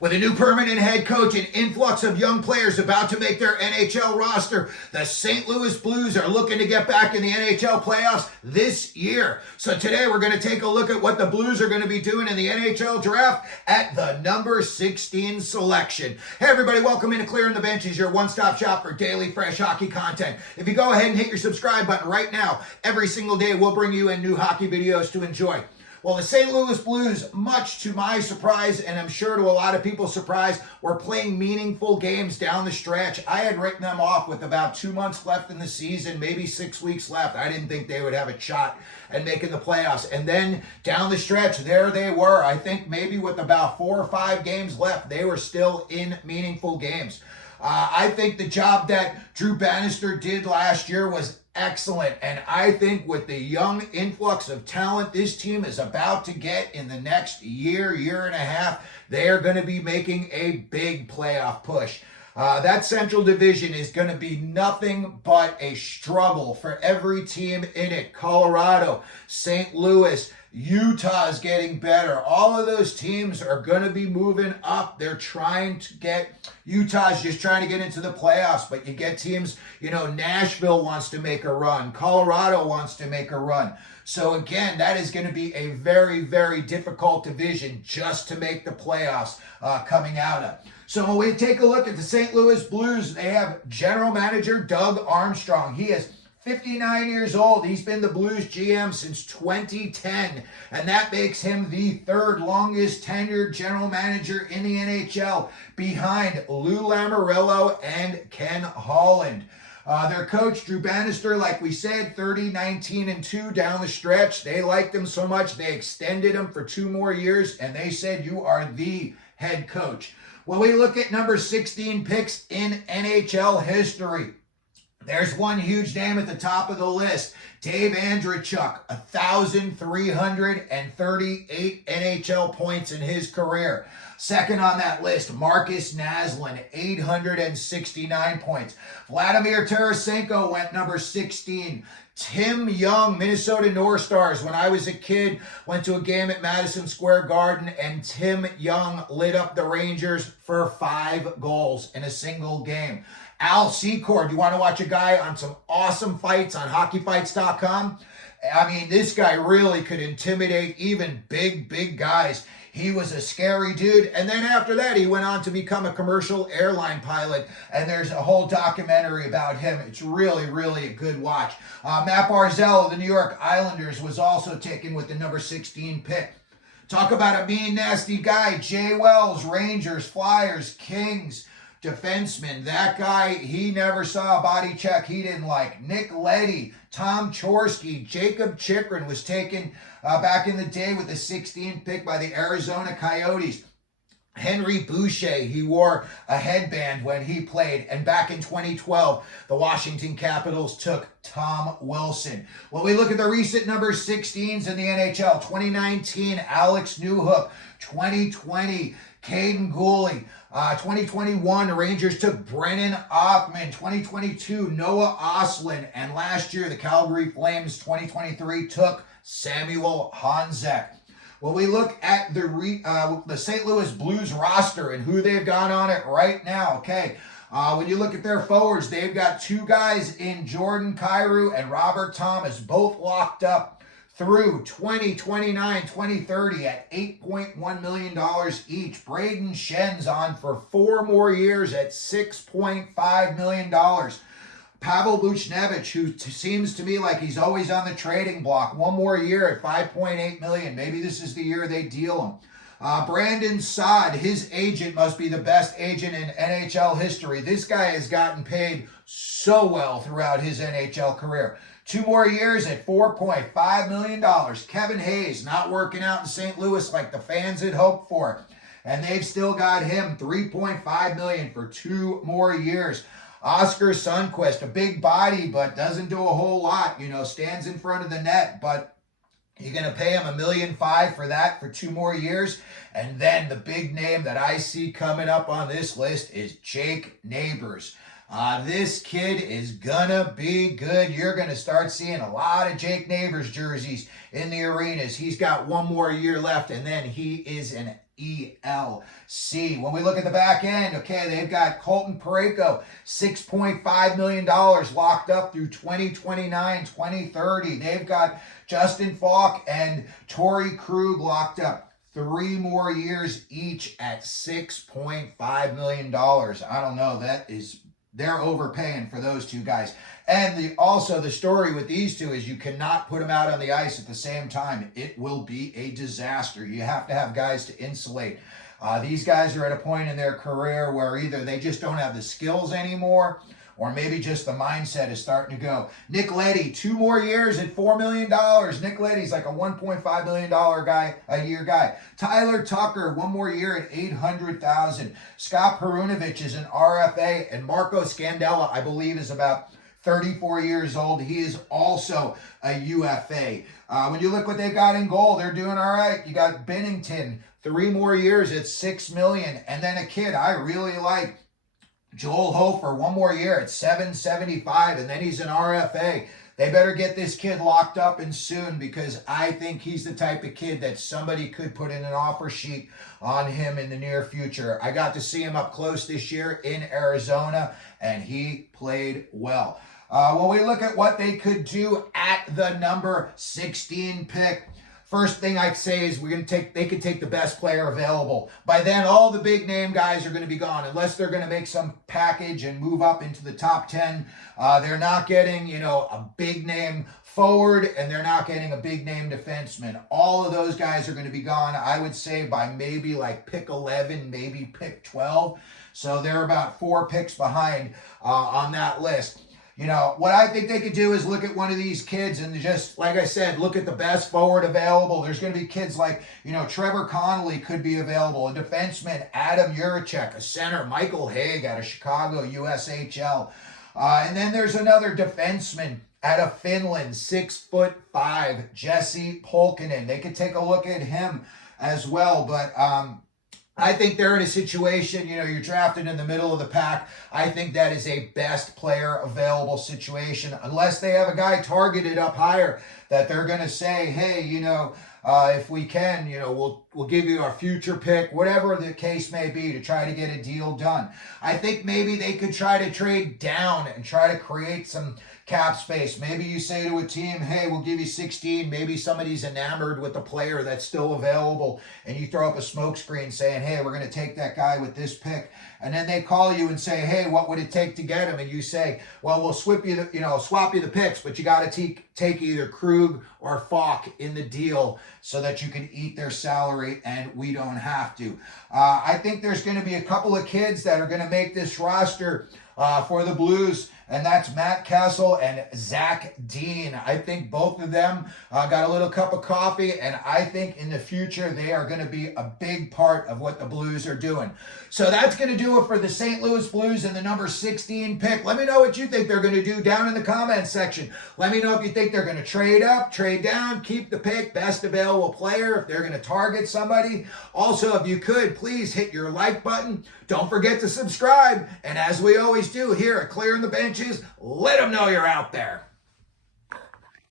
With a new permanent head coach and influx of young players about to make their NHL roster, the St. Louis Blues are looking to get back in the NHL playoffs this year. So today we're going to take a look at what the Blues are going to be doing in the NHL draft at the number 16 selection. Hey everybody, welcome into Clearing the Benches, your one-stop shop for daily fresh hockey content. If you go ahead and hit your subscribe button right now, every single day we'll bring you in new hockey videos to enjoy. Well, the St. Louis Blues, much to my surprise, and I'm sure to a lot of people's surprise, were playing meaningful games down the stretch. I had written them off with about 2 months left in the season, maybe 6 weeks left. I didn't think they would have a shot at making the playoffs. And then down the stretch, there they were. I think maybe with about 4 or 5 games left, they were still in meaningful games. I think the job that Drew Bannister did last year was excellent. And I think with the young influx of talent this team is about to get in the next year and a half, they are going to be making a big playoff push. That Central Division is going to be nothing but a struggle for every team in it. Colorado, St. Louis, Utah's getting better. All of those teams are going to be moving up. They're trying to get, Utah's just trying to get into the playoffs, but you get teams, Nashville wants to make a run. Colorado wants to make a run. So again, that is going to be a very, very difficult division just to make the playoffs coming out of. So when we take a look at the St. Louis Blues, they have General Manager Doug Armstrong. He is 59 years old. He's been the Blues GM since 2010, and that makes him the third longest tenured general manager in the NHL, behind Lou Lamoriello and Ken Holland. Their coach, Drew Bannister, like we said, 30, 19, and 2 down the stretch. They liked him so much, they extended him for 2 more years, and they said, you are the head coach. When we look at number 16 picks in NHL history, there's one huge name at the top of the list. Dave Andreychuk, 1,338 NHL points in his career. Second on that list, Marcus Naslund, 869 points. Vladimir Tarasenko went number 16. Tim Young, Minnesota North Stars. When I was a kid, went to a game at Madison Square Garden, and Tim Young lit up the Rangers for 5 goals in a single game. Al Secord, you want to watch a guy on some awesome fights on hockeyfights.com? I mean, this guy really could intimidate even big guys. He was a scary dude. And then after that, he went on to become a commercial airline pilot. And there's a whole documentary about him. It's really a good watch. Matt Barzal of the New York Islanders was also taken with the number 16 pick. Talk about a mean, nasty guy. Jay Wells, Rangers, Flyers, Kings, defenseman. That guy, he never saw a body check he didn't like. Nick Leddy, Tom Chorsky, Jacob Chikrin was taken back in the day with the 16th pick by the Arizona Coyotes. Henry Boucher, he wore a headband when he played. And back in 2012, the Washington Capitals took Tom Wilson. When we look at the recent number 16s in the NHL, 2019, Alex Newhook. 2020, Caden Gooley. 2021, the Rangers took Brennan Ockman. 2022, Noah Ostlund. And last year, the Calgary Flames, 2023, took Samuel Honzek. When we look at the St. Louis Blues roster and who they've got on it right now, okay, when you look at their forwards, they've got 2 guys in Jordan Kyrou and Robert Thomas, both locked up through 2029, 2030 at $8.1 million each. Braden Shen's on for 4 more years at $6.5 million. Pavel Buchnevich, who seems to me like he's always on the trading block, 1 more year at $5.8 million. Maybe this is the year they deal him. Brandon Saad, his agent must be the best agent in NHL history. This guy has gotten paid so well throughout his NHL career. 2 more years at $4.5 million. Kevin Hayes, not working out in St. Louis like the fans had hoped for. And they've still got him $3.5 million for 2 more years. Oscar Sundqvist, a big body, but doesn't do a whole lot, stands in front of the net, but you're going to pay him $1.5 million for that for 2 more years. And then the big name that I see coming up on this list is Jake Neighbors. This kid is gonna be good. You're gonna start seeing a lot of Jake Neighbors jerseys in the arenas. He's got 1 more year left, and then he is an When we look at the back end, okay, they've got Colton Parayko, $6.5 million locked up through 2029, 2030. They've got Justin Falk and Torrey Krug locked up 3 more years each at $6.5 million. I don't know, they're overpaying for those two guys. And also the story with these two is you cannot put them out on the ice at the same time. It will be a disaster. You have to have guys to insulate. These guys are at a point in their career where either they just don't have the skills anymore, or maybe just the mindset is starting to go. Nick Leddy, 2 more years at $4 million. Nick Leddy's like a $1.5 million a year guy. Tyler Tucker, 1 more year at $800,000. Scott Perunovich is an RFA, and Marco Scandella, I believe, is about 34 years old. He is also a UFA. When you look what they've got in goal, they're doing all right. You got Bennington, 3 more years at $6 million. And then a kid I really like, Joel Hofer, 1 more year at $775, and then he's an RFA. They better get this kid locked up and soon, because I think he's the type of kid that somebody could put in an offer sheet on him in the near future. I got to see him up close this year in Arizona, and he played well. When we look at what they could do at the number 16 pick, first thing I'd say is they could take the best player available. By then, all the big name guys are going to be gone, unless they're going to make some package and move up into the top 10. They're not getting, a big name forward, and they're not getting a big name defenseman. All of those guys are going to be gone, I would say, by maybe like pick 11, maybe pick 12. So they're about 4 picks behind on that list. What I think they could do is look at one of these kids and just, like I said, look at the best forward available. There's going to be kids like, Trevor Connolly could be available, a defenseman, Adam Juracek, a center, Michael Haig out of Chicago, USHL. And then there's another defenseman out of Finland, 6'5", Jesse Polkinen. They could take a look at him as well, but I think they're in a situation, you're drafted in the middle of the pack. I think that is a best player available situation, unless they have a guy targeted up higher that they're going to say, hey, if we can, we'll give you our future pick, whatever the case may be, to try to get a deal done. I think maybe they could try to trade down and try to create some cap space. Maybe you say to a team, hey, we'll give you 16. Maybe somebody's enamored with the player that's still available, and you throw up a smokescreen saying, hey, we're going to take that guy with this pick. And then they call you and say, hey, what would it take to get him? And you say, well, we'll swap you the picks, but you got to take either Krug or Falk in the deal so that you can eat their salary and we don't have to. I think there's going to be a couple of kids that are going to make this roster for the Blues, and that's Matt Kessel and Zach Dean. I think both of them got a little cup of coffee, and I think in the future they are going to be a big part of what the Blues are doing. So that's going to do it for the St. Louis Blues and the number 16 pick. Let me know what you think they're going to do down in the comments section. Let me know if you think they're going to trade up, trade down, keep the pick, best available player, if they're going to target somebody. Also, if you could, please hit your like button. Don't forget to subscribe. And as we always do here at Clearing the Benches, let them know you're out there.